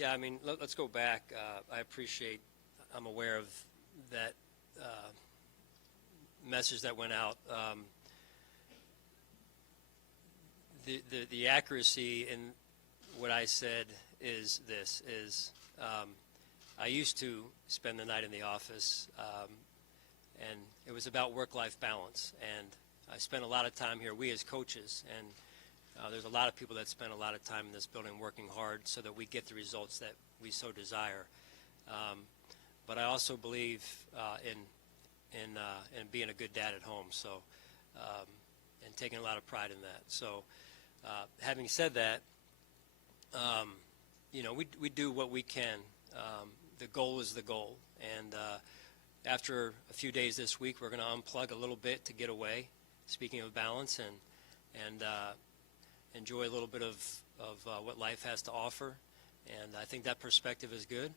Yeah, I mean, let's go back. I'm aware of that message that went out. The accuracy in what I said is this, I used to spend the night in the office, and it was about work-life balance. And I spent a lot of time here, we as coaches, and there's a lot of people that spend a lot of time in this building working hard so that we get the results that we so desire. But I also believe in being a good dad at home, so and taking a lot of pride in that. So having said that, we do what we can. The goal is the goal, and after a few days this week, we're going to unplug a little bit to get away. Speaking of balance, and enjoy a little bit of what life has to offer, and I think that perspective is good.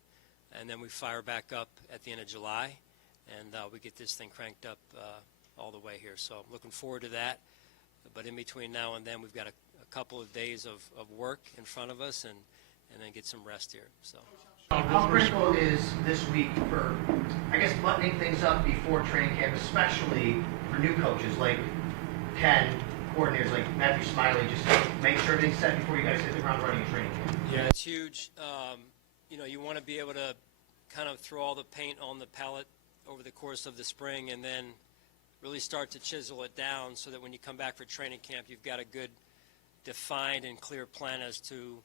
And then we fire back up at the end of July, and we get this thing cranked up all the way here. So I'm looking forward to that. But in between now and then, we've got a couple of days of work in front of us, and then get some rest here. So. How critical is this week for, I guess, buttoning things up before training camp, especially for new coaches like Ken, coordinators like Matthew Smiley, just make sure everything's set before you guys hit the ground running in training camp? Yeah, it's huge. You want to be able to kind of throw all the paint on the palette over the course of the spring, and then really start to chisel it down so that when you come back for training camp, you've got a good, defined and clear plan as to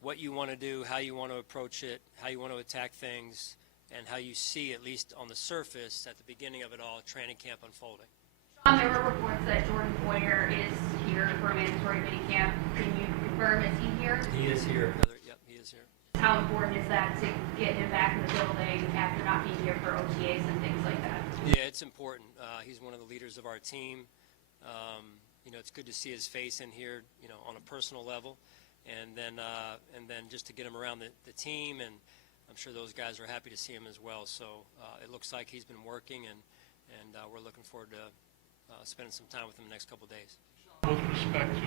what you want to do, how you want to approach it, how you want to attack things, and how you see, at least on the surface, at the beginning of it all, training camp unfolding. Sean, there were reports that Jordan Poyer is here for a mandatory minicamp. Can you confirm, is he here? He is here. Yep, he is here. How important is that to get him back in the building after not being here for OTAs and things like that? Yeah, it's important. He's one of the leaders of our team. It's good to see his face in here, on a personal level. And then just to get him around the team, and I'm sure those guys are happy to see him as well. So it looks like he's been working, and we're looking forward to spending some time with him the next couple of days. With respect to,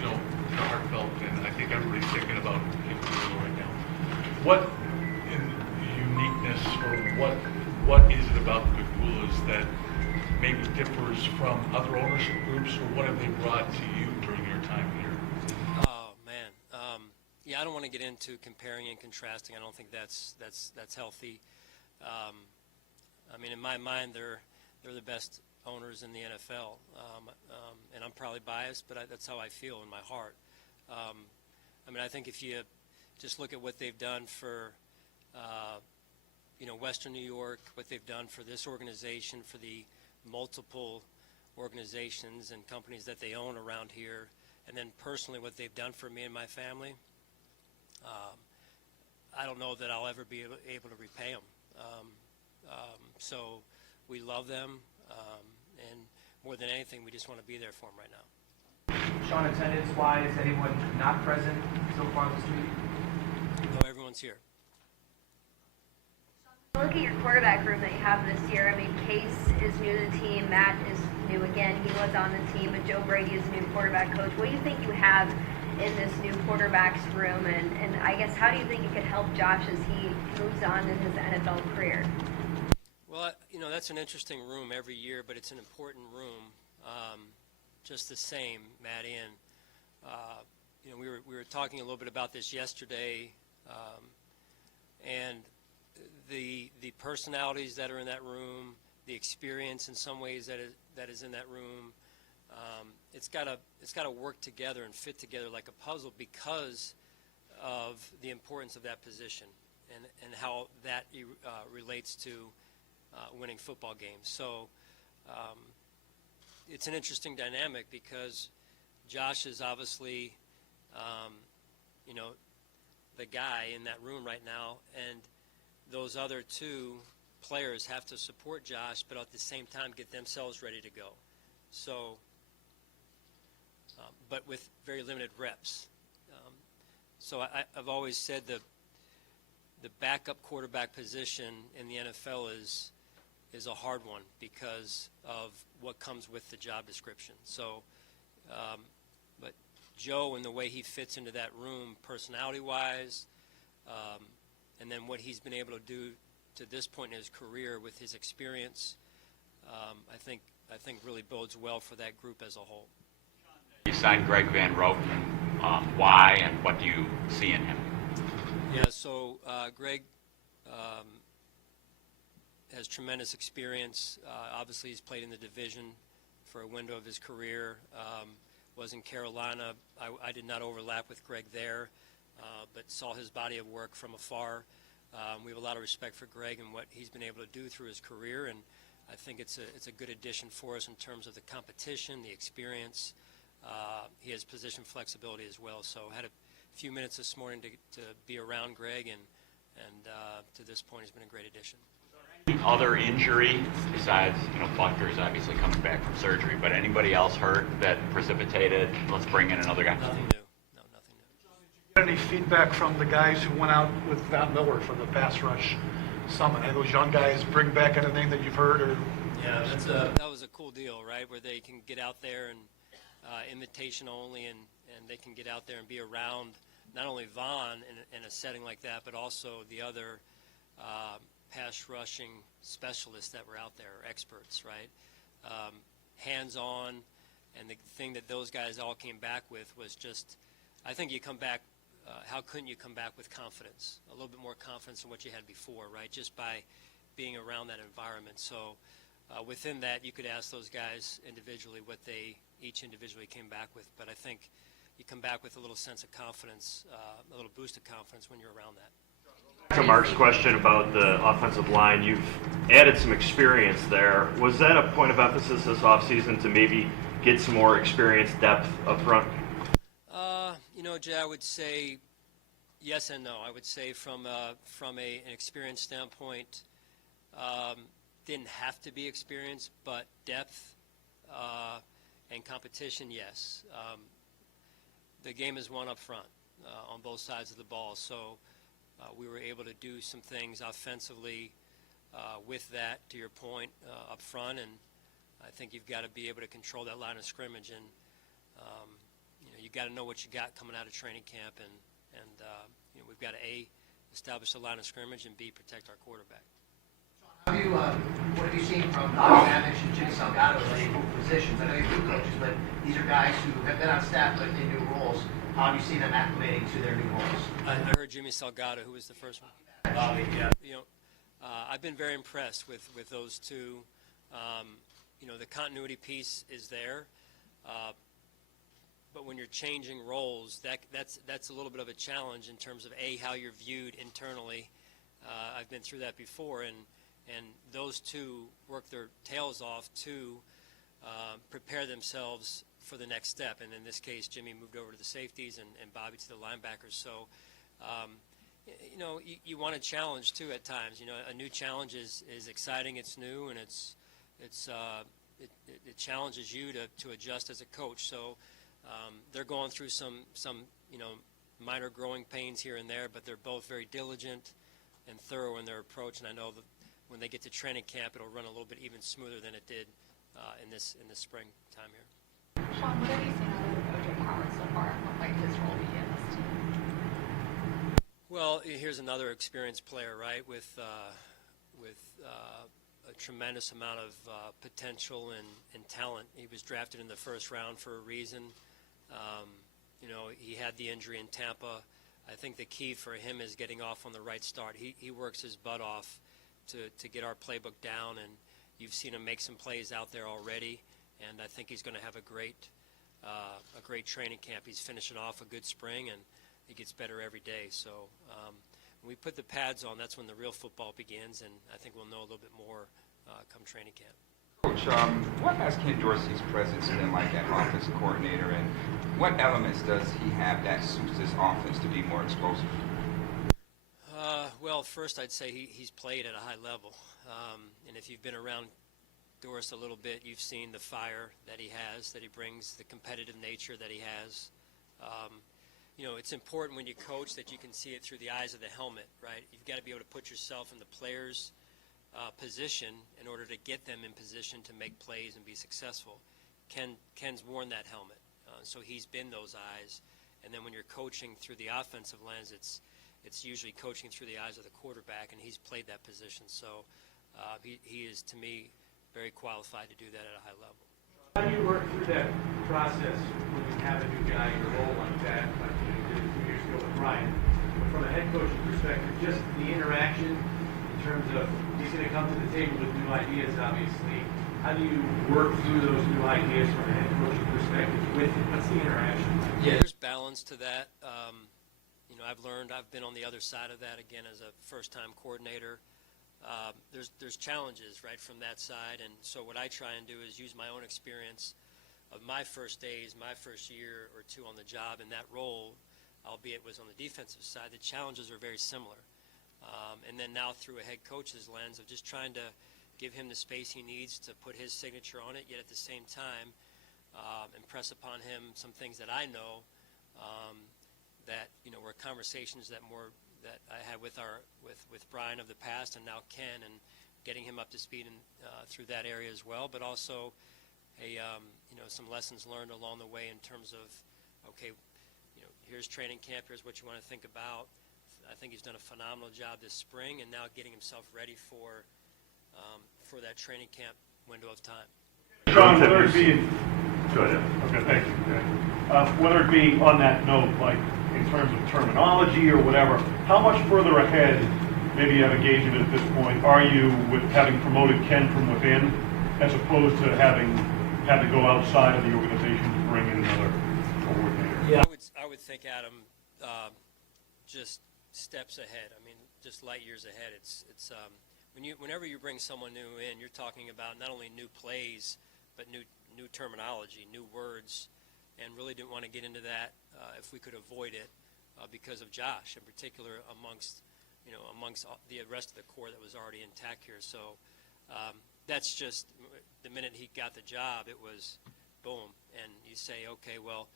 the heartfelt, and I think everybody's thinking about Pegula right now, what in uniqueness, or what is it about Pegulas that maybe differs from other ownership groups, or what have they brought to you during your time here? Yeah, I don't want to get into comparing and contrasting. I don't think that's healthy. In my mind, they're the best owners in the NFL, and I'm probably biased, but that's how I feel in my heart. I think if you just look at what they've done for, Western New York, what they've done for this organization, for the multiple organizations and companies that they own around here, and then personally what they've done for me and my family, I don't know that I'll ever be able to repay them. So we love them, and more than anything, we just want to be there for them right now. Sean, attendance-wise, anyone not present so far this week? No, everyone's here. Look at your quarterback room that you have this year. Case is new to the team. Matt is new again. He was on the team, but Joe Brady is the new quarterback coach. What do you think you have in this new quarterback's room, and I guess how do you think it could help Josh as he moves on in his NFL career? Well, that's an interesting room every year, but it's an important room. Just the same, Matt, we were talking a little bit about this yesterday, and the personalities that are in that room, the experience in some ways that is in that room, it's got to work together and fit together like a puzzle because of the importance of that position and how that relates to winning football games. So it's an interesting dynamic because Josh is obviously, the guy in that room right now, and those other two players have to support Josh, but at the same time get themselves ready to go. So, but with very limited reps. So I've always said the backup quarterback position in the NFL is a hard one because of what comes with the job description. So, but Joe and the way he fits into that room, personality-wise, and then what he's been able to do to this point in his career with his experience, I think really bodes well for that group as a whole. You signed Greg Van Routen. Why and what do you see in him? Yeah, so Greg has tremendous experience. Obviously, he's played in the division for a window of his career. Was in Carolina. I did not overlap with Greg there, but saw his body of work from afar. We have a lot of respect for Greg and what he's been able to do through his career, and I think it's a good addition for us in terms of the competition, the experience. He has position flexibility as well. So had a few minutes this morning to be around Greg, and to this point, he's been a great addition. Any other injury besides, Butker's obviously coming back from surgery, but anybody else hurt that precipitated, let's bring in another guy? Nothing new. No, nothing new. Any feedback from the guys who went out with Von Miller for the pass rush summit? Any of those young guys bring back anything that you've heard? Or Yeah, that was a cool deal, right? Where they can get out there and invitation only, and they can get out there and be around not only Von in a setting like that, but also the other pass rushing specialists that were out there, experts, right? Hands-on, and the thing that those guys all came back with was just, I think you come back, how couldn't you come back with confidence? A little bit more confidence than what you had before, right? Just by being around that environment. So within that, you could ask those guys individually what they each individually came back with. But I think you come back with a little sense of confidence, a little boost of confidence when you're around that. To Mark's question about the offensive line, you've added some experience there. Was that a point of emphasis this offseason to maybe get some more experience depth up front? Jay, I would say yes and no. I would say from an experience standpoint, didn't have to be experience, but depth and competition, yes. The game is won up front on both sides of the ball, so we were able to do some things offensively with that, to your point, up front, and I think you've got to be able to control that line of scrimmage, and you got to know what you got coming out of training camp, and we've got to A, establish the line of scrimmage, and B, protect our quarterback. What have you seen from Bobby Savage and Jimmy Salgado as they move positions? I know you're new coaches, but these are guys who have been on staff but in new roles. How do you see them acclimating to their new roles? I heard Jimmy Salgado, who was the first one. Bobby, yeah. I've been very impressed with those two. The continuity piece is there, but when you're changing roles, that's a little bit of a challenge in terms of how you're viewed internally. I've been through that before, and those two work their tails off to prepare themselves for the next step. And in this case, Jimmy moved over to the safeties and Bobby to the linebackers. So, you want a challenge too at times. A new challenge is exciting. It's new, and it challenges you to adjust as a coach. So they're going through some minor growing pains here and there, but they're both very diligent and thorough in their approach. And I know that when they get to training camp, it'll run a little bit even smoother than it did in this spring time here. Sean, what have you seen out of OJ Howard so far, and what might his role be in this team? Well, here's another experienced player, right, with a tremendous amount of potential and talent. He was drafted in the first round for a reason. He had the injury in Tampa. I think the key for him is getting off on the right start. He works his butt off to get our playbook down, and you've seen him make some plays out there already, and I think he's going to have a great training camp. He's finishing off a good spring, and he gets better every day. So when we put the pads on, that's when the real football begins, and I think we'll know a little bit more come training camp. Coach, what has Ken Dorsey's presence been like at offensive coordinator, and what elements does he have that suits this offense to be more explosive? Well, first I'd say he's played at a high level, and if you've been around Doris a little bit, you've seen the fire that he has, that he brings, the competitive nature that he has. It's important when you coach that you can see it through the eyes of the helmet, right? You've got to be able to put yourself in the player's position in order to get them in position to make plays and be successful. Ken's worn that helmet, so he's been those eyes. And then when you're coaching through the offensive lens, it's it's usually coaching through the eyes of the quarterback, and he's played that position. So he is, to me, very qualified to do that at a high level. How do you work through that process when you have a new guy in a role like that, like you did 2 years ago with Ryan? But from a head coaching perspective, just the interaction in terms of he's going to come to the table with new ideas, obviously. How do you work through those new ideas from a head coaching perspective with him? What's the interaction like? Yeah, there's balance to that. I've been on the other side of that again as a first-time coordinator. There's challenges right from that side, and so what I try and do is use my own experience of my first days, my first year or two on the job in that role, albeit was on the defensive side. The challenges are very similar, and then now through a head coach's lens of just trying to give him the space he needs to put his signature on it, yet at the same time impress upon him some things that I know that were conversations that I had with Brian of the past and now Ken, and getting him up to speed and through that area as well, but also some lessons learned along the way in terms of, okay, here's training camp, here's what you want to think about. I think he's done a phenomenal job this spring, and now getting himself ready for that training camp window of time. Sean, whether it be, go ahead. Okay, thank you. Whether it be on that note, like in terms of terminology or whatever, how much further ahead, maybe you have a gauge of it at this point, are you with having promoted Ken from within, as opposed to having had to go outside of the organization to bring in another coordinator? Yeah, I would think, Adam, just steps ahead. I mean, just light years ahead. It's whenever you bring someone new in, you're talking about not only new plays, but new terminology, new words, and really didn't want to get into that if we could avoid it because of Josh in particular amongst the rest of the core that was already intact here. So that's just the minute he got the job, it was boom, and you say, okay, well,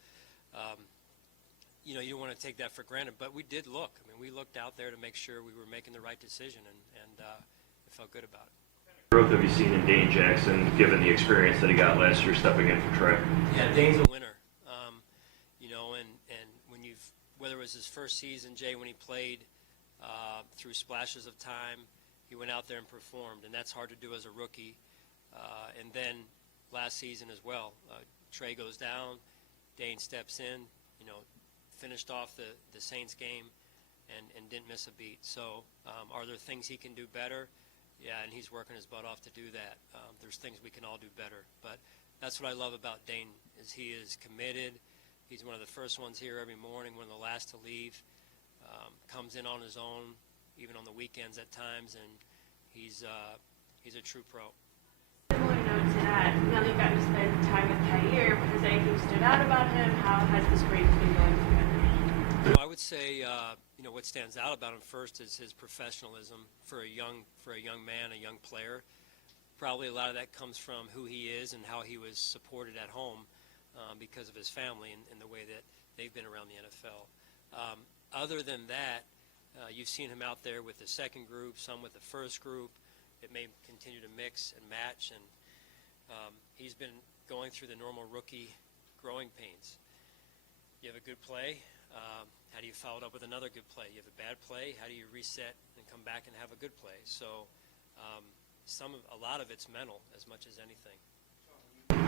you don't want to take that for granted, but we did look. I mean, we looked out there to make sure we were making the right decision, and it felt good about it. Growth have you seen in Dane Jackson, given the experience that he got last year stepping in for Trey? Yeah, Dane's a winner. And when whether it was his first season, Jay, when he played through splashes of time, he went out there and performed, and that's hard to do as a rookie. And then last season as well, Trey goes down, Dane steps in, finished off the Saints game and didn't miss a beat. So are there things he can do better? Yeah, and he's working his butt off to do that. There's things we can all do better. But that's what I love about Dane, is he is committed. He's one of the first ones here every morning, one of the last to leave. Comes in on his own, even on the weekends at times, and he's a true pro. Similar note to that, now that you've gotten to spend time with Poyer, has anything stood out about him? How has the spring been going for him? I would say, what stands out about him first is his professionalism for a young man, a young player. Probably a lot of that comes from who he is and how he was supported at home because of his family and the way that they've been around the NFL. Other than that, you've seen him out there with the second group, some with the first group. It may continue to mix and match, and he's been going through the normal rookie growing pains. You have a good play. How do you follow it up with another good play? You have a bad play. How do you reset and come back and have a good play? So a lot of it's mental as much as anything.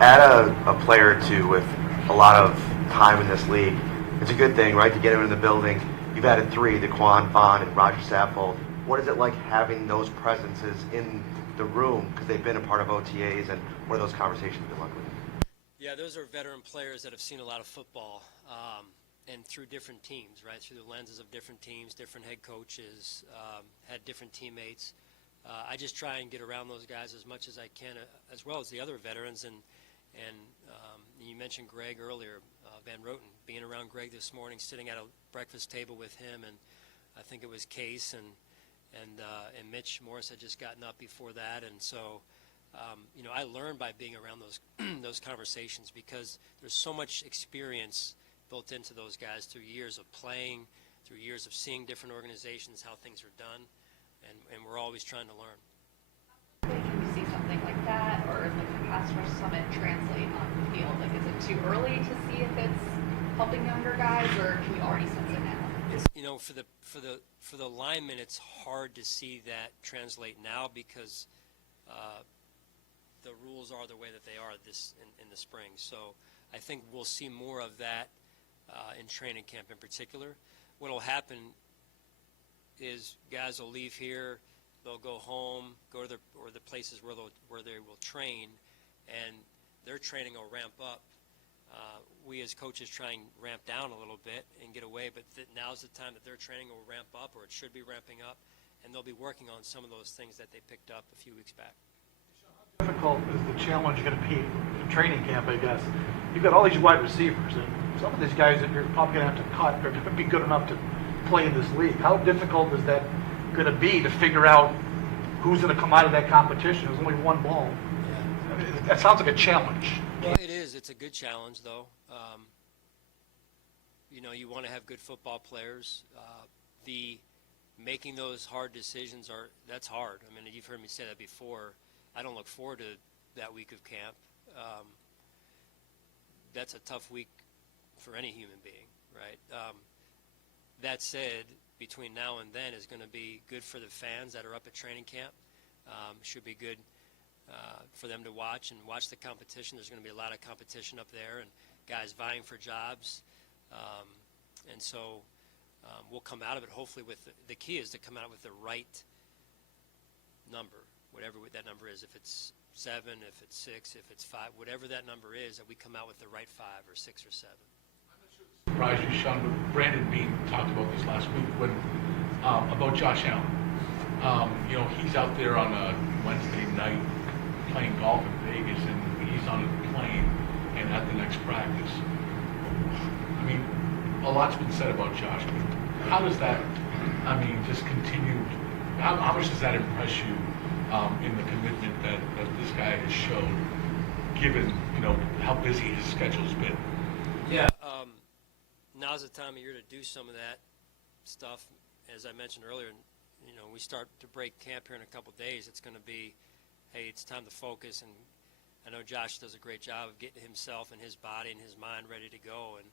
Add a player or two with a lot of time in this league. It's a good thing, right, to get him in the building. You've added 3, Daquan, Vaughn, and Roger Saffold. What is it like having those presences in the room, because they've been a part of OTAs, and what are those conversations been like with you? Yeah, those are veteran players that have seen a lot of football, and through different teams, right, through the lenses of different teams, different head coaches, had different teammates. I just try and get around those guys as much as I can, as well as the other veterans. And you mentioned Greg earlier, Van Routen, being around Greg this morning, sitting at a breakfast table with him, and I think it was Case and Mitch Morris had just gotten up before that, and so I learned by being around those conversations, because there's so much experience built into those guys through years of playing, through years of seeing different organizations, how things are done, and we're always trying to learn. Can you see something like that, or like the Pass Rush Summit translate on the field? Like, is it too early to see if it's helping younger guys, or can you already sense it now? You know, for the linemen, it's hard to see that translate now because the rules are the way that they are in the spring. So I think we'll see more of that in training camp in particular. What will happen is guys will leave here, they'll go home, go to the places where they will train, and their training will ramp up. We as coaches try and ramp down a little bit and get away, but now's the time that their training will ramp up, or it should be ramping up, and they'll be working on some of those things that they picked up a few weeks back. How difficult is the challenge going to be in training camp, I guess? You've got all these wide receivers, and some of these guys that you're probably going to have to cut are going to be good enough to play in this league. How difficult is that going to be to figure out who's going to come out of that competition? There's only one ball. I mean, that sounds like a challenge. Well, it is. It's a good challenge, though. You know, you want to have good football players. Making those hard decisions that's hard. I mean, you've heard me say that before. I don't look forward to that week of camp. That's a tough week for any human being, right? That said, between now and then is going to be good for the fans that are up at training camp. Should be good for them to watch the competition. There's going to be a lot of competition up there and guys vying for jobs. And so we'll come out of it hopefully with the key is to come out with the right number, whatever that number is. If it's 7, if it's 6, if it's 5, whatever that number is, that we come out with the right 5 or 6 or 7. Surprised you, Sean, but Brandon Bean talked about this last week when about Josh Allen. You know, he's out there on a Wednesday night playing golf in Vegas, and he's on a plane and at the next practice. I mean, a lot's been said about Josh, but how does that, I mean, just continue, how much does that impress you in the commitment that this guy has shown, given, you know, how busy his schedule's been? Yeah, now's the time of year to do some of that stuff. As I mentioned earlier, you know, we start to break camp here in a couple days. It's going to be, hey, it's time to focus, and I know Josh does a great job of getting himself and his body and his mind ready to go. And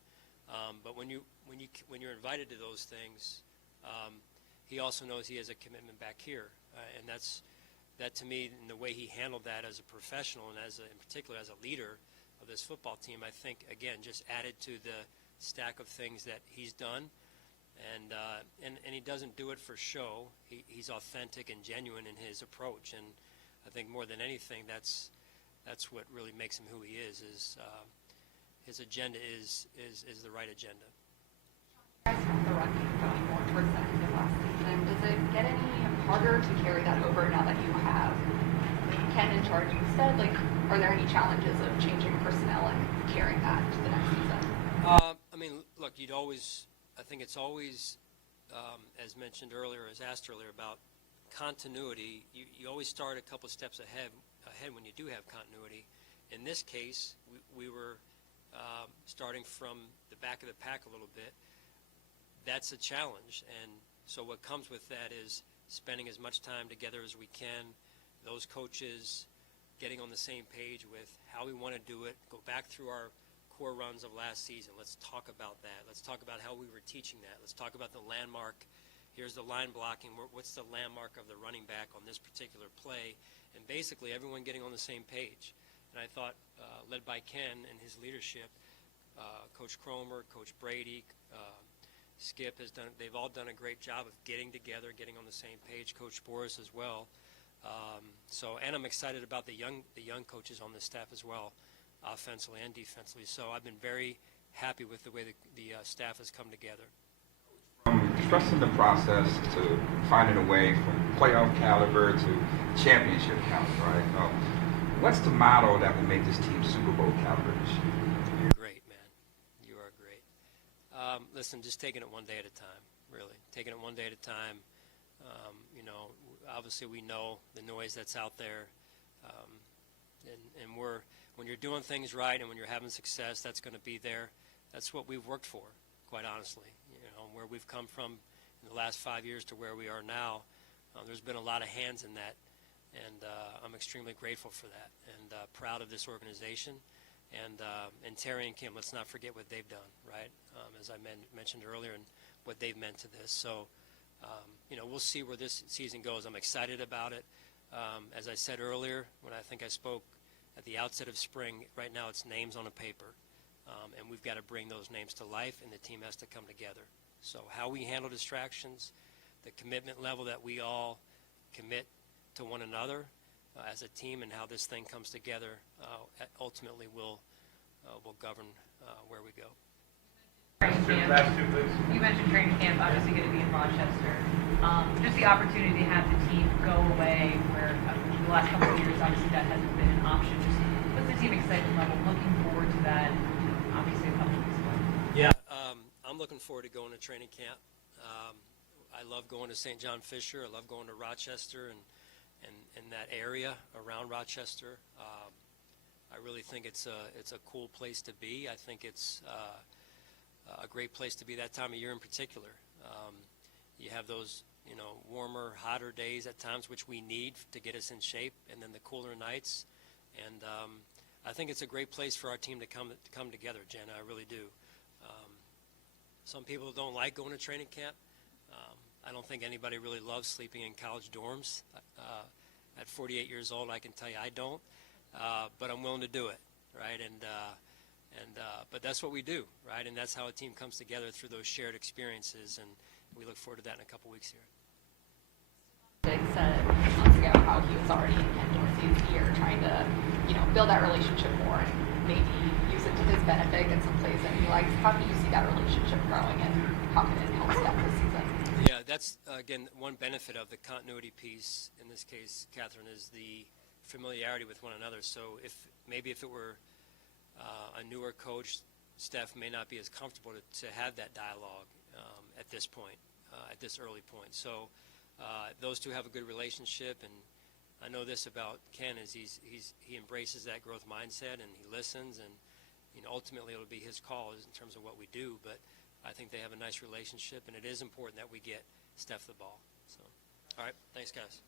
but when you're invited to those things, he also knows he has a commitment back here, and that to me, in the way he handled that as a professional and in particular as a leader of this football team, I think again just added to the stack of things that he's done. And he doesn't do it for show. He's authentic and genuine in his approach, and I think more than anything, that's what really makes him who he is his agenda is the right agenda. You guys have the run game going more towards the end of last season. Does it get any harder to carry that over now that you have Ken in charge instead? Like, are there any challenges of changing personnel and carrying that to the next season? I mean, look, I think it's always, as mentioned earlier, as asked earlier about continuity. You always start a couple steps ahead when you do have continuity. In this case, we were starting from the back of the pack a little bit. That's a challenge, and so what comes with that is spending as much time together as we can, those coaches getting on the same page with how we want to do it, go back through our core runs of last season. Let's talk about that. Let's talk about how we were teaching that. Let's talk about the landmark. Here's the line blocking. What's the landmark of the running back on this particular play? And basically everyone getting on the same page. And I thought, led by Ken and his leadership, Coach Cromer, Coach Brady, Skip they've all done a great job of getting together, getting on the same page, Coach Boris as well. And I'm excited about the young coaches on the staff as well, offensively and defensively. So I've been very happy with the way the staff has come together. From trusting the process to finding a way from playoff caliber to championship caliber, right? What's the model that will make this team Super Bowl caliber this year? You're great, man. You are great. Listen, just taking it one day at a time, really. Taking it one day at a time. You know, obviously we know the noise that's out there. And when you're doing things right and when you're having success, that's going to be there. That's what we've worked for, quite honestly. You know, where we've come from in the last 5 years to where we are now, there's been a lot of hands in that. And I'm extremely grateful for that and proud of this organization. And Terry and Kim, let's not forget what they've done, right? As I mentioned earlier, and what they've meant to this. So, we'll see where this season goes. I'm excited about it. As I said earlier, when I think I spoke at the outset of spring, right now it's names on a paper. And we've got to bring those names to life, and the team has to come together. So how we handle distractions, the commitment level that we all commit to one another as a team, and how this thing comes together ultimately will govern where we go. Training camp. You mentioned training camp, obviously going to be in Rochester. Just the opportunity to have the team go away where the last couple of years, obviously that hasn't been an option. Just what's the team excitement level? Looking forward to that, obviously a couple of weeks away. Yeah, I'm looking forward to going to training camp. I love going to St. John Fisher. I love going to Rochester and that area around Rochester. I really think it's a cool place to be. I think it's a great place to be that time of year in particular. You have those, warmer, hotter days at times, which we need to get us in shape, and then the cooler nights. And I think it's a great place for our team to come together, Jenna. I really do. Some people don't like going to training camp. I don't think anybody really loves sleeping in college dorms. At 48 years old, I can tell you I don't. But I'm willing to do it, right? But that's what we do, right? And that's how a team comes together through those shared experiences, and we look forward to that in a couple weeks here. Dick said months ago how he was already in Ken Dorsey's ear trying to, build that relationship more and maybe use it to his benefit, get some plays in. He likes, how do you see that relationship growing and how can it help Steph this season? Yeah, that's, again, one benefit of the continuity piece, in this case, Catherine, is the familiarity with one another. So if it were a newer coach, Steph may not be as comfortable to have that dialogue at this point, at this early point. So those two have a good relationship, and I know this about Ken is he embraces that growth mindset, and he listens, and ultimately it'll be his call in terms of what we do. But I think they have a nice relationship, and it is important that we get Steph the ball. So, all right, thanks, guys.